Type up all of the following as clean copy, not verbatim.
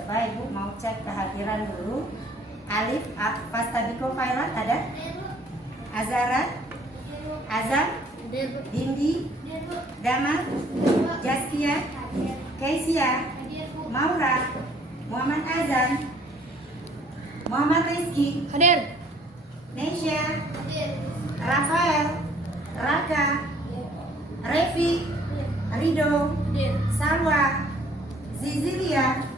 Coba Ibu mau cek kehadiran dulu. Alif, Fastabiko Khairat ada? Azara, Azam, Dindi, Damar, Jaskia, Kesia, Maura, Muhammad Azan, Muhammad Rizki, Hadir. Nesya, Rafael, Raka, Revi, Rido, Salwa, Zizilia.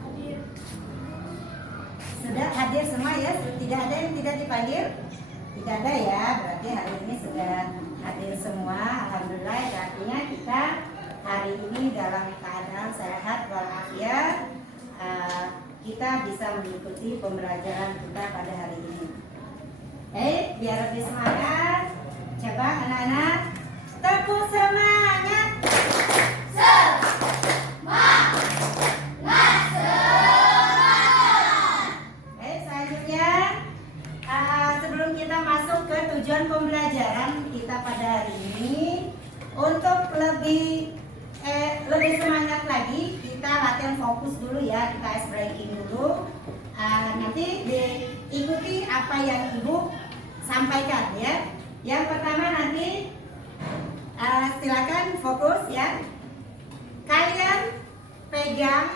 Sudah hadir semua ya? Tidak ada yang tidak dipanggil? Tidak ada ya, berarti hari ini sudah hadir semua. Alhamdulillah, artinya kita hari ini dalam keadaan sehat walafiat. Kita bisa mengikuti pembelajaran kita pada hari ini. Biar lebih semangat, coba anak-anak tepuk semangat. Selanjutnya sebelum kita masuk ke tujuan pembelajaran kita pada hari ini, untuk lebih semangat lagi, kita latihan fokus dulu ya, kita ice breaking dulu. Nanti diikuti apa yang Ibu sampaikan ya. Yang pertama nanti silakan fokus ya. Kalian pegang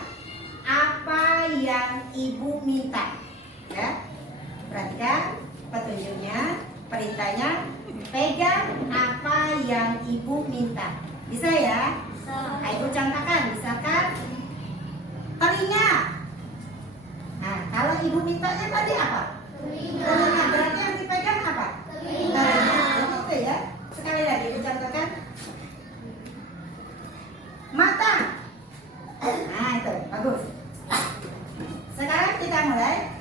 apa yang Ibu minta ya. Perhatikan petunjuknya, perintahnya, pegang apa yang Ibu minta. Bisa ya? Ibu contohkan, misalkan telinga. Nah, kalau Ibu mintanya tadi apa? Telinga. Berarti yang dipegang apa? Telinga. Itu ya. Sekali lagi Ibu contohkan. Mata. Nah, itu bagus. Sekarang kita mulai.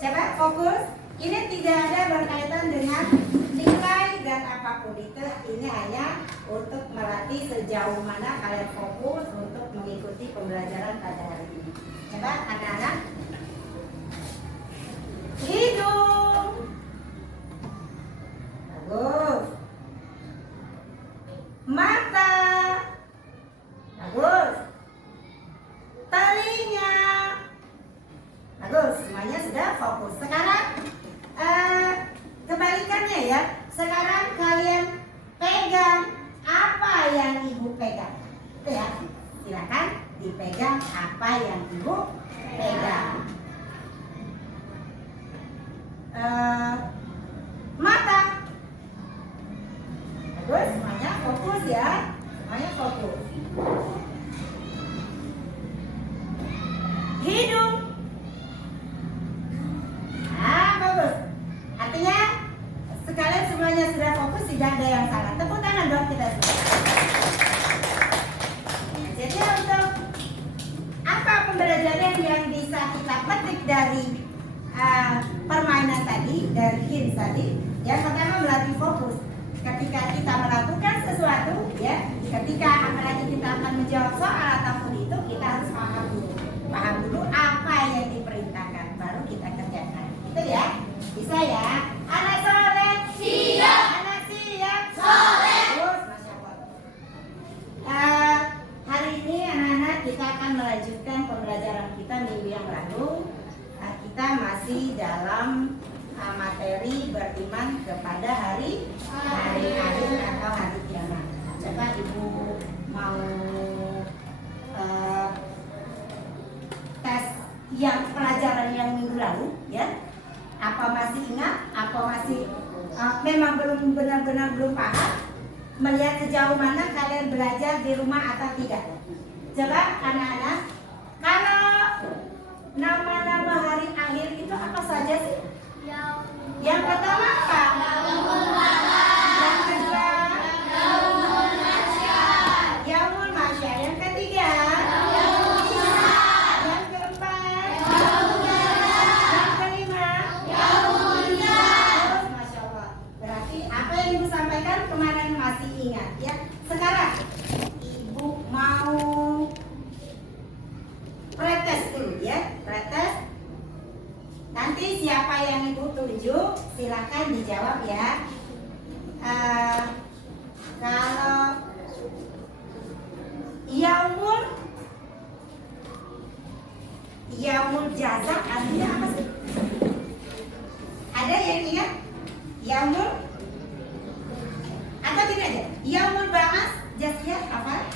Coba fokus. Ini tidak ada berkaitan dengan nilai dan apapun itu. Ini hanya untuk melatih sejauh mana kalian fokus untuk mengikuti pembelajaran pada hari ini. Coba anak-anak. Hidung. Bagus. Mata. Bagus. Telinga. Bagus. Semuanya sudah fokus. Sekarang kebalikannya ya. Sekarang kalian pegang apa yang Ibu pegang. Itu ya. Silakan dipegang apa yang Ibu pegang. Mata. Bagus, semuanya fokus ya. Semuanya fokus. Hidung. Nah, bagus. Artinya sekalian semuanya sudah fokus, tidak ada yang salah. Tepuk tangan dong kita semua. Jadi untuk apa pembelajaran yang bisa kita petik dari permainan tadi, dari games tadi? Yang pertama melatih fokus. Ketika kita melakukan sesuatu, ya, ketika apalagi kita akan menjawab soal ataupun itu, kita harus paham dulu. Paham dulu apa yang diperintahkan, baru kita kerjakan. Itu ya, bisa ya. Anak soleh, siap. Anak siap, soleh. Terus, masya Allah. Hari ini anak-anak kita akan melanjutkan pembelajaran kita minggu yang lalu. Kita masih dalam materi beriman kepada hari akhir atau hari kiamat. Coba Ibu mau tes yang pelajaran yang minggu lalu ya. Apa masih ingat? Apa masih memang belum benar-benar belum paham? Melihat sejauh mana kalian belajar di rumah atau tidak? Coba anak-anak, kalau nama-nama hari akhir itu apa saja sih? Yang pertama apa? Yang kedua? Yaumul Masyar. Yang ketiga? Yang keempat? Yang kelima? Terus, masya Allah. Berarti apa yang Ibu sampaikan kemarin masih ingat ya. Sekarang Ibu mau pretest dulu ya, pretest. Nanti siapa yang Ibu tunjuk silakan dijawab ya. Kalau Yaumul jaza artinya apa sih? Ada yang ingat? Yaumul atau gini aja? Yaumul ba'as jasnya apa?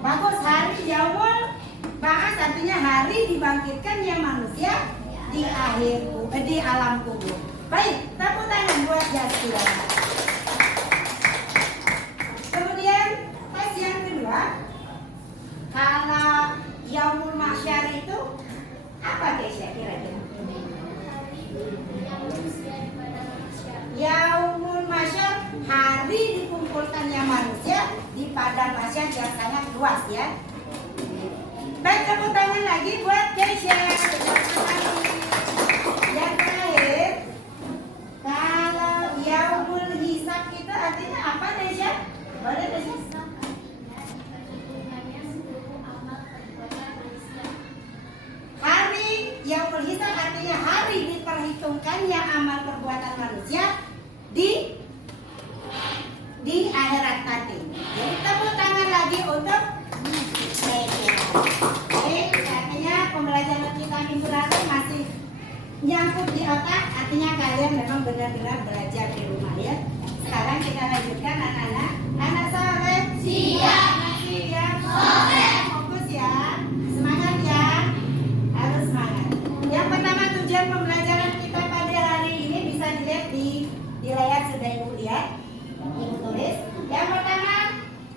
Bagus, hari yaumul ba'as artinya hari dibangkitkannya manusia di di alam kubur. Baik, tepuk tangan buat Jasira. Kemudian tes yang kedua, kalau yaumul mahsyar itu apa Kesya kira-kira? Yaumul mahsyar, hari dikumpulkannya manusia di padang mahsyar yang sangat luas ya. Baik, tepuk tangan lagi buat Kesya. Yang terakhir, kalau yaumul hisab itu artinya apa Kesya? Boleh Kesya? Hari yaumul hisab artinya hari diperhitungkannya amal perbuatan manusia di akhirat nanti. Jadi tepuk tangan lagi untuk artinya pembelajaran kita minggu lalu masih nyangkut di otak, artinya kalian memang benar-benar belajar di rumah ya. Sekarang kita lanjutkan anak-anak. Anak soleh siap, siap, soleh, fokus ya, semangat ya, harus semangat. Yang pertama, tujuan pembelajaran kita pada hari ini bisa dilihat di layar sudah ibu lihat, ibu tulis. Yang pertama,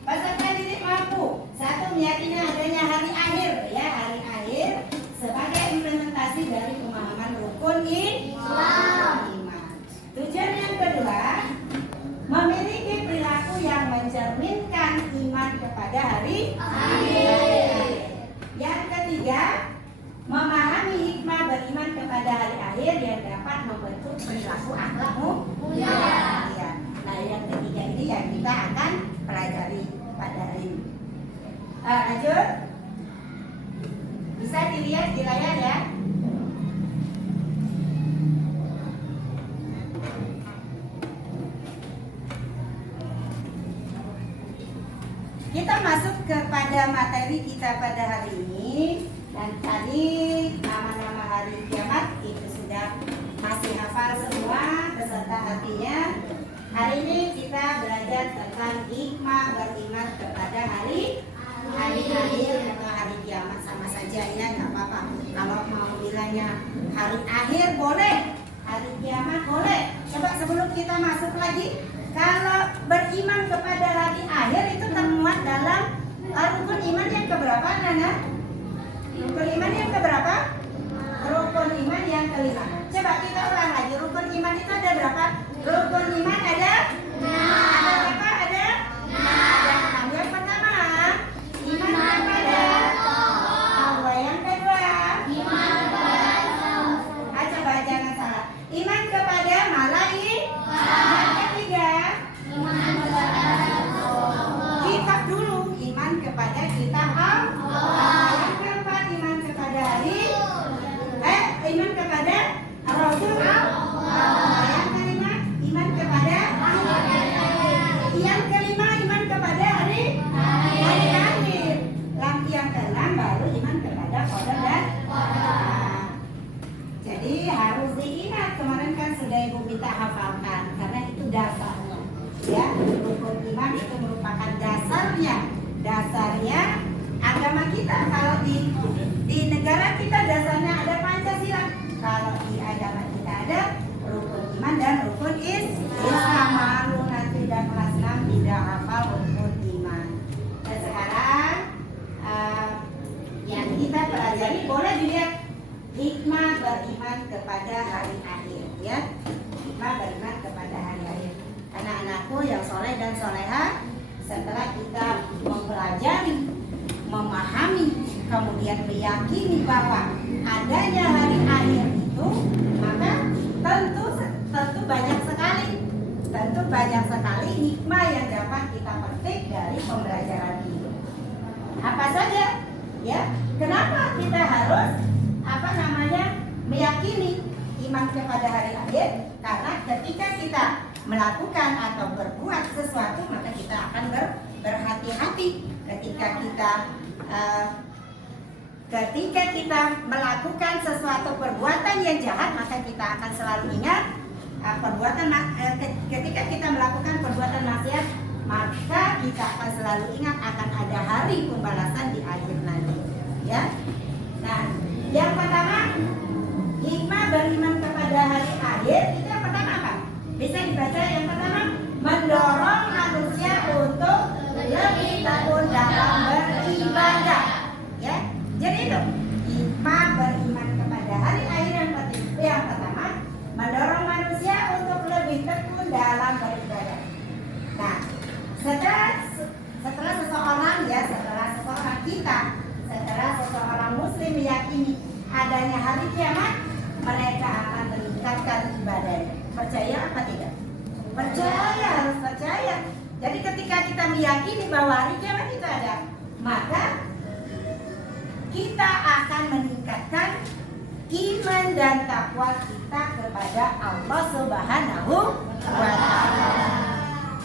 peserta didik mampu satu meyakini adanya hari akhir ya, hari akhir sebagai implementasi dari pemahaman rukun iman. Tujuan yang kedua, memiliki perilaku yang mencerminkan iman kepada hari akhir. Yang ketiga, memahami hikmah beriman kepada hari akhir yang dapat membentuk perilaku akhlak mulia. Nah, yang ketiga ini yang kita akan pelajari pada hari ini. Lanjut, bisa dilihat di layar ya. Kita masuk kepada materi kita pada hari ini. Dan tadi nama-nama hari kiamat itu sudah masih hafal semua beserta artinya. Hari ini kita belajar tentang hikmah beriman kepada hari akhir atau hari kiamat, sama saja ya, nggak apa-apa. Kalau mau bilangnya hari akhir boleh, hari kiamat boleh. Coba sebelum kita masuk lagi, kalau beriman kepada hari akhir itu termuat dalam rukun iman yang keberapa, Nana? Rukun iman yang keberapa? Rukun iman yang kelima. Coba kita ulang lagi. Rukun iman itu ada berapa? Rukun iman ada? Ada berapa? Ada? Ada 6. Yang pertama, iman kepada Allah. Yang kedua, iman kepada Allah. Coba jangan salah. Iman kepada malaikat. Yang ketiga, iman kepada Allah. Kitab dulu. Iman kepada kitab Allah. Yang keempat, iman kepada hari. Iman kepada Rasul Allah. Yang kelima, iman kepada yang kelima, iman kepada hari akhir. Yang keenam baru iman kepada qadar dan qadar. Jadi harus diingat, kemarin kan sudah ibu minta hafalkan karena itu dasarnya. Ya, rukun iman itu merupakan dasarnya agama kita. Kalau di negara kita dasarnya ada Pancasila. Kalau di agama kita ada rukun iman dan rukun Islam. Malu nanti udah kelas 6 tidak hafal rukun iman. Dan sekarang yang kita pelajari boleh dilihat hikmah beriman kepada hari akhir ya. Hikmah beriman kepada hari akhir. Anak-anakku yang soleh dan soleha, setelah kita mempelajari, memahami, kemudian meyakini bahwa adanya hari akhir itu, maka tentu banyak sekali hikmah yang dapat kita petik dari pembelajaran ini. Apa saja? Ya, kenapa kita harus meyakini iman kepada hari akhir? Karena ketika kita melakukan atau berbuat sesuatu, maka kita akan berhati-hati ketika kita melakukan sesuatu perbuatan yang jahat, maka kita akan selalu ingat ketika kita melakukan perbuatan maksiat, maka kita akan selalu ingat akan ada hari pembalasan di akhir nanti. Ya. Nah, yang pertama, hikmah beriman kepada hari akhir itu yang pertama apa? Bisa dibaca yang pertama, mendorong manusia untuk lebih tekun dalam beribadah. Ya, jadi itu hikmah beriman kepada hari akhir yang pertama, mendorong manusia untuk lebih tekun dalam beribadah. Nah, setelah seseorang muslim meyakini adanya hari kiamat, mereka akan meningkatkan ibadahnya. Percaya apa tidak? Percaya, harus percaya. Jadi ketika kita meyakini bahwa hari kiamat itu ada, maka kita akan meningkatkan iman dan takwa kita kepada Allah Subhanahu wa Ta'ala.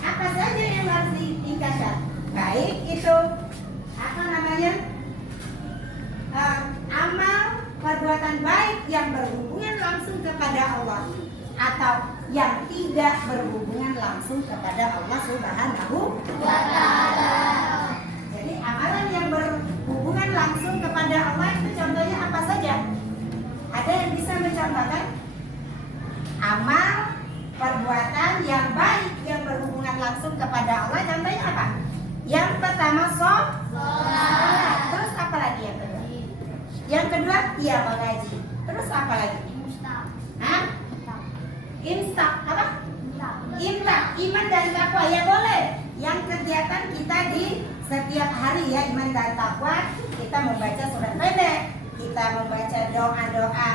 Apa saja yang harus ditingkatkan? Baik itu amal perbuatan baik yang berhubungan langsung kepada Allah atau yang tidak berhubungan langsung kepada Allah Subhanahu wa Ta'ala. Jadi amalan yang berhubungan langsung kepada Allah itu contohnya apa saja? Ada yang bisa mencontohkan? Amal perbuatan yang baik yang berhubungan langsung kepada Allah, contohnya apa? Yang pertama sholat. Terus apa lagi yang kedua? Yang kedua dia mengaji. Terus apa lagi? Infak apa? Infak, iman dan takwa ya boleh. Yang kegiatan kita di setiap hari ya, iman dan takwa, kita membaca surat pendek, kita membaca doa-doa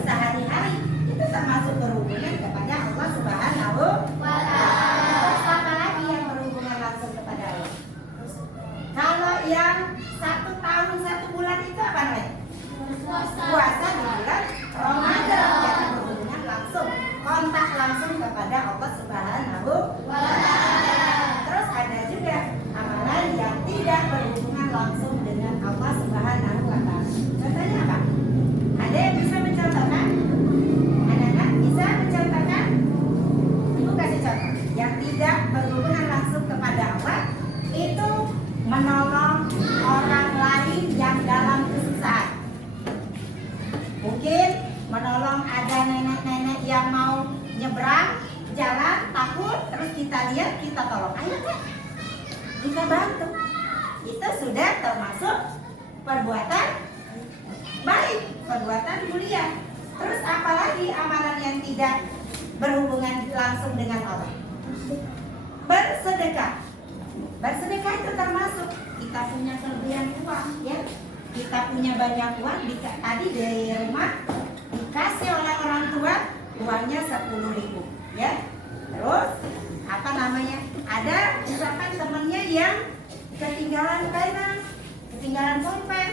sehari-hari, itu termasuk berhubungan kepada Allah Subhanahu wa Ta'ala. Terus apa lagi yang berhubungan langsung kepada Allah? Kalau yang 1 tahun 1 bulan itu apa namanya? Puasa di bulan Ramadan, jadi berhubungan langsung, kontak langsung kepada Allah Subhanahu wa Ta'ala. Terus ada juga amalan yang tidak berhubungan langsung dengan Allah Subhanahu wa Ta'ala. Contohnya apa? Ada yang bisa mencontohkan? Anak-anak bisa mencontohkan? Ibu kasih contoh. Yang tidak berhubungan langsung kepada Allah itu menolong orang lain yang dalam kesusahan. Mungkin menolong ada nenek-nenek yang mau nyebrang jalan takut, terus kita lihat, kita tolong, ayo Kak, kita bantu. Itu sudah termasuk perbuatan baik, perbuatan mulia. Terus apalagi amalan yang tidak berhubungan langsung dengan Allah? Bersedekah. Bersedekah itu termasuk kita punya kelebihan uang, ya. Kita punya banyak uang, tadi dari rumah dikasih oleh orang tua uangnya 10.000, ya. Terus ada misalkan temennya yang ketinggalan pena, ketinggalan pulpen.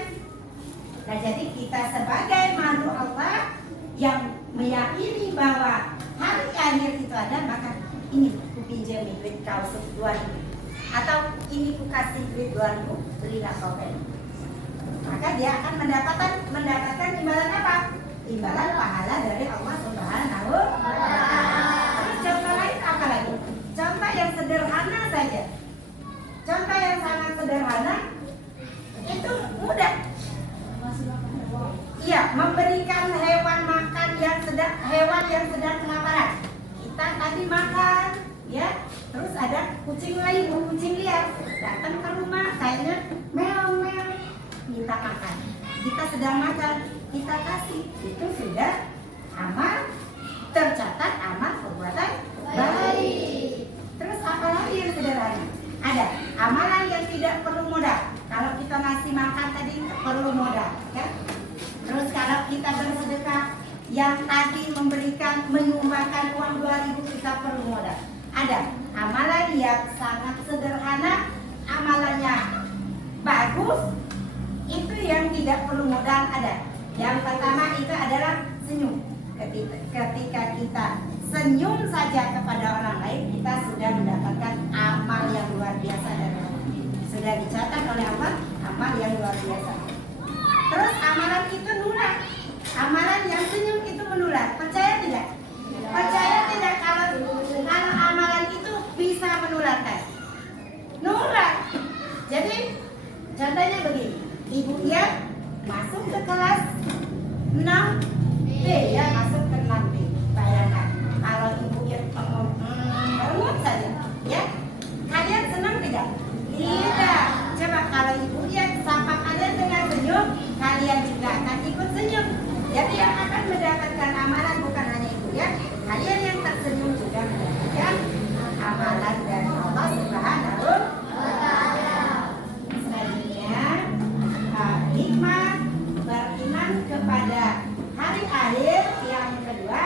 Nah, jadi kita sebagai makhluk Allah yang meyakini bahwa hari akhir itu ada, maka ini ku pinjami duit kau 2.000, atau ini ku kasih duit 2.000, belilah pulpen. Maka dia akan mendapatkan imbalan apa? Imbalan pahala dari Allah Subhanahu wa Ta'ala. Terus contoh lain apa lagi? Contoh yang sederhana saja. Contoh yang sangat sederhana itu mudah. Iya, memberikan hewan makan hewan yang sedang kelaparan. Kita tadi makan, ya. Terus ada kucing liar datang ke rumah, kayaknya meong, minta makan. Kita sedang makan, kita kasih. Itu sudah tercatat amal perbuatan baik. Terus apa lagi yang sederhana? Ada amalan yang tidak perlu modal. Kalau kita ngasih makan tadi perlu modal, kan? Terus kalau kita bersedekah, yang tadi menyumbangkan uang 2.000, kita perlu modal. Ada amalan yang sangat sederhana, amalannya bagus, itu yang tidak perlu modal ada. Yang pertama itu adalah senyum. Ketika kita senyum saja kepada orang lain, kita sudah mendapatkan amal yang luar biasa dari Allah. Sudah dicatat oleh Allah amal yang luar biasa. Terus amalan itu nular. Amalan yang senyum itu menular. Percaya tidak? Percaya tidak kalau amalan itu bisa menularkan? Nular. Jadi contohnya begini, ibu dia masuk ke kelas 6B ya, masuk ke 6B. Bayangkan kalau ibu dia bangun saja ya, kalian senang tidak? Tidak. Coba kalau ibu dia sapa kalian dengan senyum, kalian juga akan ikut senyum. Jadi yang akan mendapatkan amalan bukan hanya ibu ya, kalian yang tersenyum juga mendapatkan amalan dari Allah Subhanahu wa Ta'ala. Selanjutnya, hikmah beriman kepada hari akhir. Yang kedua,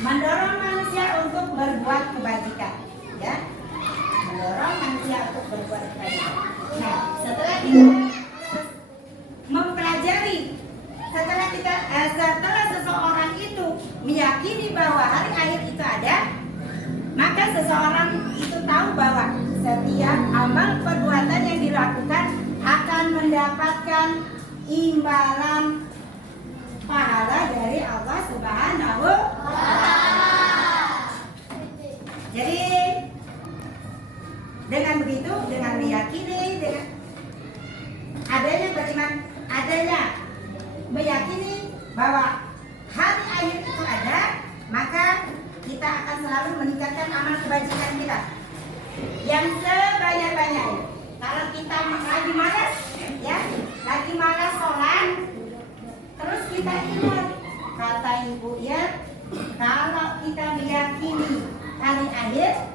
mendorong manusia untuk berbuat kebajikan, ya, mendorong manusia untuk berbuat kebajikan. Nah, setelah kita mempelajari, setelah seseorang itu meyakini bahwa hari akhir itu ada, maka seseorang itu tahu bahwa setiap amal perbuatan yang dilakukan akan mendapatkan imbalan pahala dari Allah Subhanahu wa Ta'ala. Jadi dengan begitu, dengan meyakini, dengan adanya beriman, adanya meyakini bahwa hari akhir itu ada, maka kita akan selalu meningkatkan amal kebajikan kita yang sebanyak-banyaknya. Kalau kita lagi malas, ya, lagi malas sholat, terus kita ingat kata ibu ya, kalau kita meyakini hari akhir,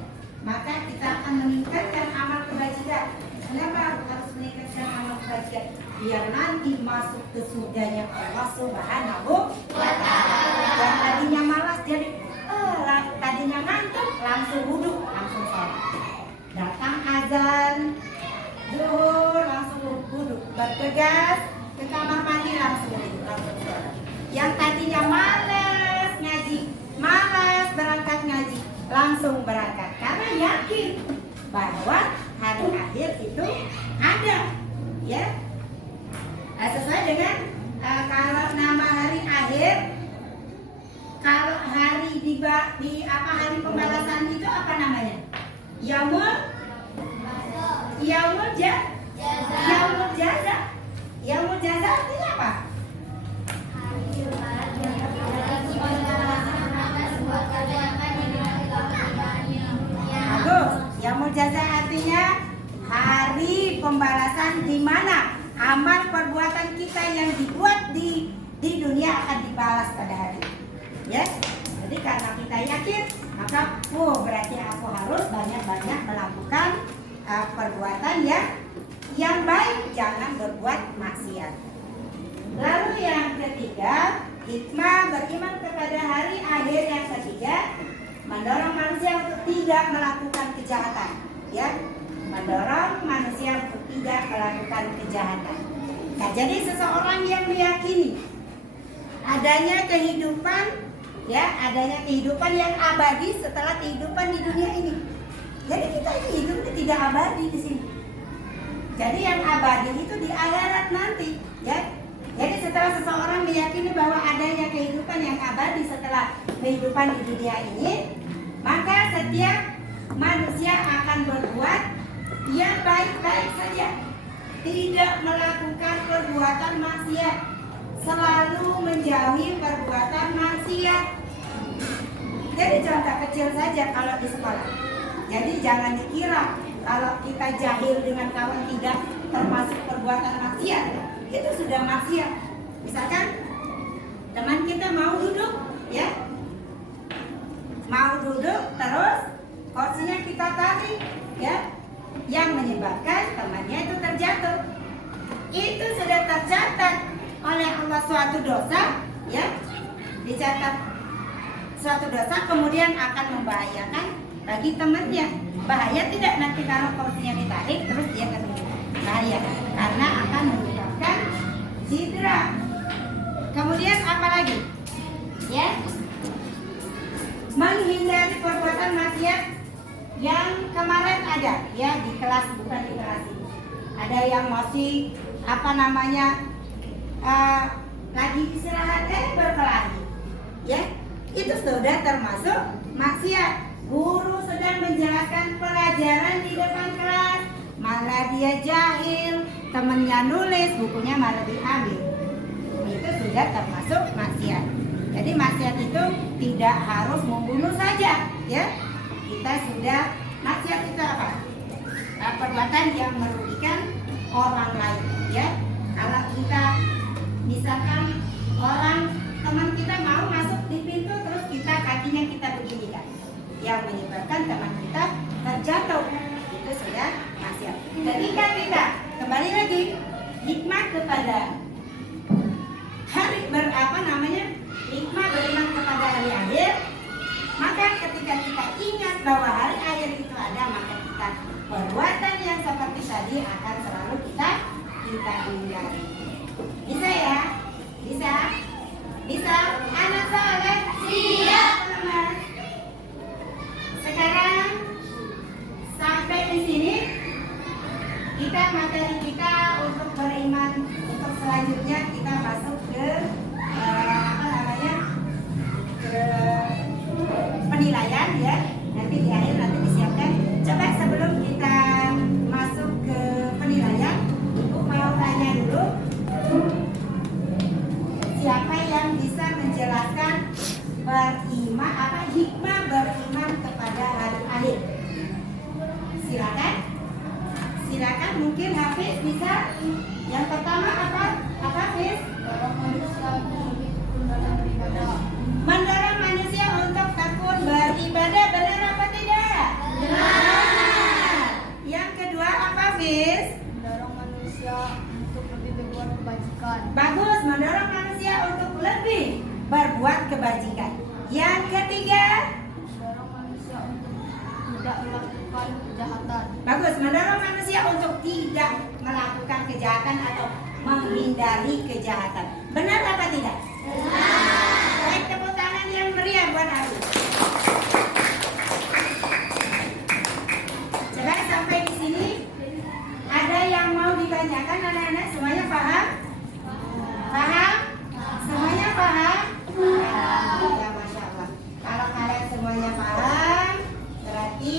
maka kita akan meningkatkan amal kebajikan. Kenapa harus meningkatkan amal kebajikan? Biar nanti masuk ke surganya Allah Subhanahu wa Ta'ala. Yang tadinya malas jadi tadinya ngantuk, langsung duduk, langsung sholat. Datang azan zuhur, langsung duduk. Bergegas ke kamar mandi, langsung duduk, langsung sholat. Yang tadinya malas ngaji, malas berangkat ngaji, langsung berangkat karena yakin bahwa hari akhir itu ada, ya. Sesuai dengan kalau nama hari akhir, kalau hari hari pembalasan itu apa namanya? Yaumul jaza. Yaumul jaza artinya apa? Bagus. Yaumul jaza artinya hari pembalasan, di mana amal perbuatan kita yang dibuat di dunia akan dibalas pada hari ini. Ya, jadi karena kita yakin, maka berarti aku harus banyak-banyak melakukan perbuatan yang baik, jangan berbuat maksiat. Lalu yang ketiga, hikmah beriman kepada hari akhir. Yang ketiga, mendorong manusia untuk tidak melakukan kejahatan, ya, mendorong manusia untuk tidak melakukan kejahatan. Nah, jadi seseorang yang meyakini adanya kehidupan, ya, adanya kehidupan yang abadi setelah kehidupan di dunia ini. Jadi kita ini hidupnya tidak abadi di sini. Jadi yang abadi itu di akhirat nanti, ya. Jadi setelah seseorang meyakini bahwa adanya kehidupan yang abadi setelah kehidupan di dunia ini, maka setiap manusia akan berbuat yang baik-baik saja, tidak melakukan perbuatan maksiat, selalu menjauhi perbuatan maksiat. Jadi contoh kecil saja kalau di sekolah. Jadi jangan dikira kalau kita jahil dengan kawan tidak termasuk perbuatan maksiat, itu sudah maksiat. Misalkan teman kita mau duduk, ya, mau duduk terus kursinya kita tarik, ya, yang menyebabkan temannya itu terjatuh, itu sudah tercatat oleh Allah suatu dosa, ya, dicatat suatu dosa, kemudian akan membahayakan bagi temannya. Bahaya tidak nanti kalau kursinya ditarik terus dia akan bahaya, karena akan menyebabkan cedera. Kemudian apa lagi, ya, kemarin ada ya di kelas, bukan di kelas ini. Ada yang masih lagi istirahat berkelahi. Ya, itu sudah termasuk maksiat. Guru sedang menjelaskan pelajaran di depan kelas, malah dia jahil, temennya nulis, bukunya malah diambil. Itu sudah termasuk maksiat. Jadi maksiat itu tidak harus membunuh saja, ya. Kita sudah, maksiat itu apa? Perbuatan yang merugikan orang lain, ya. Kalau kita misalkan teman kita mau masuk di pintu, terus kakinya kita beginikan, yang menyebabkan teman kita terjatuh, itu sudah maksiat. Ketika kita kembali lagi hikmah kepada hikmah beriman kepada hari akhir, maka ketika kita ingat bahwa hari akhir itu ada, maka kita perbuatan yang seperti tadi akan selalu kita hindari. Bisa ya? Bisa? Anak soleh? Siap, teman. Sekarang sampai di sini materi kita untuk beriman. Untuk selanjutnya kita masuk ke ke penilaian, ya. Nanti di akhir disiapkan. Coba sebelum kita masuk ke penilaian, Ibu mau tanya dulu, siapa yang bisa menjelaskan hikmah beriman kepada hari akhir? Silakan, mungkin Hafiz bisa. Yang pertama apa Hafiz? Mendorong manusia untuk tekun beribadah, benar apa tidak? Benar. Yang kedua apa Hafiz? Mendorong manusia untuk lebih berbuat kebajikan. Bagus, mendorong manusia untuk lebih berbuat kebajikan. Yang ketiga, mendorong manusia untuk tidak melakukan kejahatan. Bagus, mendorong manusia untuk tidak melakukan kejahatan atau menghindari kejahatan. Benar apa tidak? Benar. Baik, tepuk tangan yang meriah buat aku. Coba sampai di sini ada yang mau ditanyakan, anak-anak semuanya paham? Paham? Semuanya paham? Ya, Masya Allah. Kalau kalian semuanya paham, berarti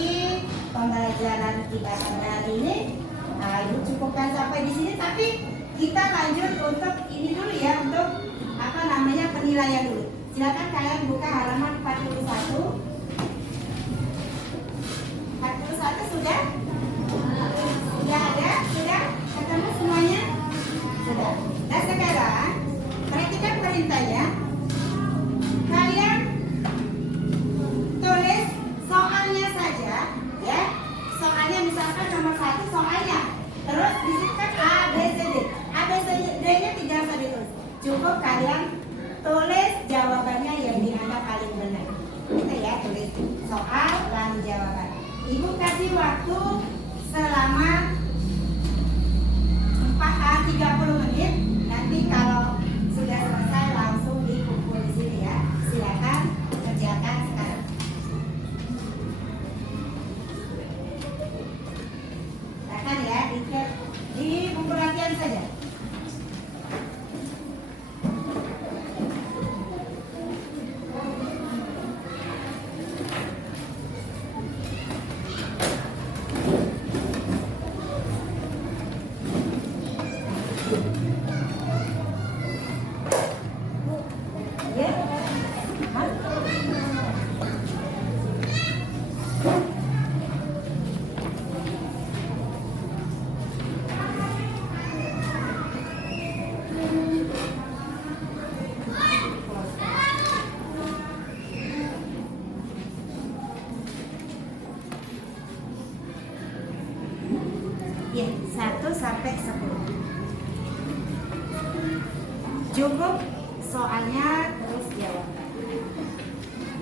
pembelajaran kita pada hari ini Ibu cukupkan sampai di sini. Tapi kita lanjut untuk ini dulu ya, untuk penilaian dulu. Silakan kalian buka halaman 41. 41 sudah? Sudah ada? Sudah? Ketemu semuanya? Sudah. Nah sekarang perhatikan perintahnya. Kalian tulis soalnya saja, ya. Soalnya misalkan nomor 1 soalnya. Terus di situ kan A, B, C, D. A, B, C, D-nya tidak usah ditulis. Cukup kalian tulis jawabannya yang dianggap paling benar. Gitu ya, tulis soal dan jawaban. Ibu kasih waktu selama 30 menit. Nanti kalau sudah selesai langsung dikumpul di sini ya. Silakan kerjakan sekarang. Silakan ya, di buku latihan saja. Ya, 1 sampai 10. Cukup soalnya terus jawaban.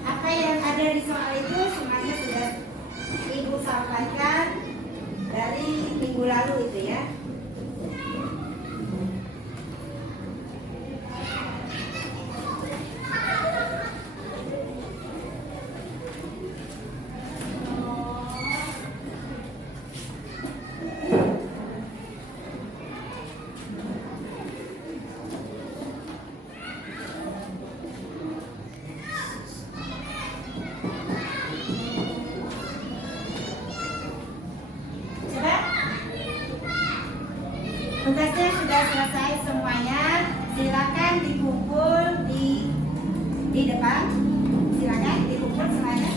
Apa yang ada di soal itu semuanya sudah Ibu sampaikan dari minggu lalu itu ya. Tugasnya sudah selesai semuanya. Silakan dikumpul di depan. Silakan dikumpul semuanya.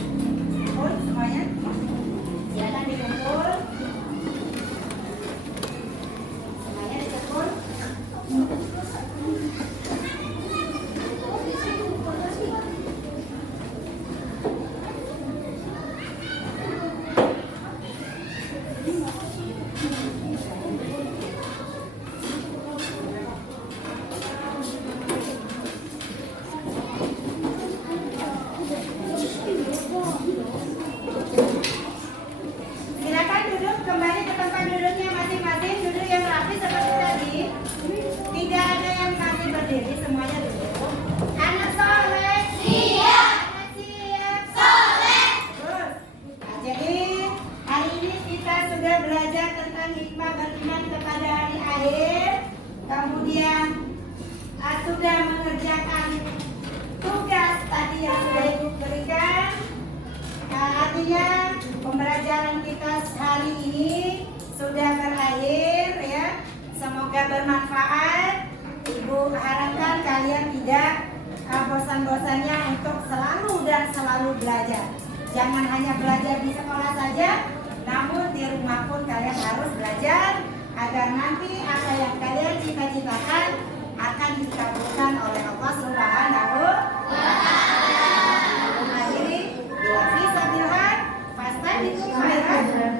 Kumpul semuanya. Silakan dikumpul. Semuanya dikumpul. Silakan duduk kembali ke tempat duduknya masing-masing. Duduk yang rapi seperti tadi. Tidak ada yang masih berdiri, semuanya duduk. Anak soleh siap. Anak siap soleh. Terus. Nah, jadi hari ini kita sudah belajar tentang hikmah beriman kepada hari akhir. Kemudian sudah mengerjakan tugas tadi yang sudah Ibu berikan. Artinya pembelajaran kita hari ini sudah berakhir ya. Semoga bermanfaat. Ibu harapkan kalian tidak bosan-bosannya untuk selalu dan selalu belajar. Jangan hanya belajar di sekolah saja, namun di rumah pun kalian harus belajar agar nanti apa yang kalian cita-citakan akan dikabulkan oleh Allah Subhanahu wa Taala.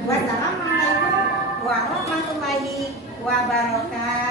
Wassalamualaikum warahmatullahi wabarakatuh.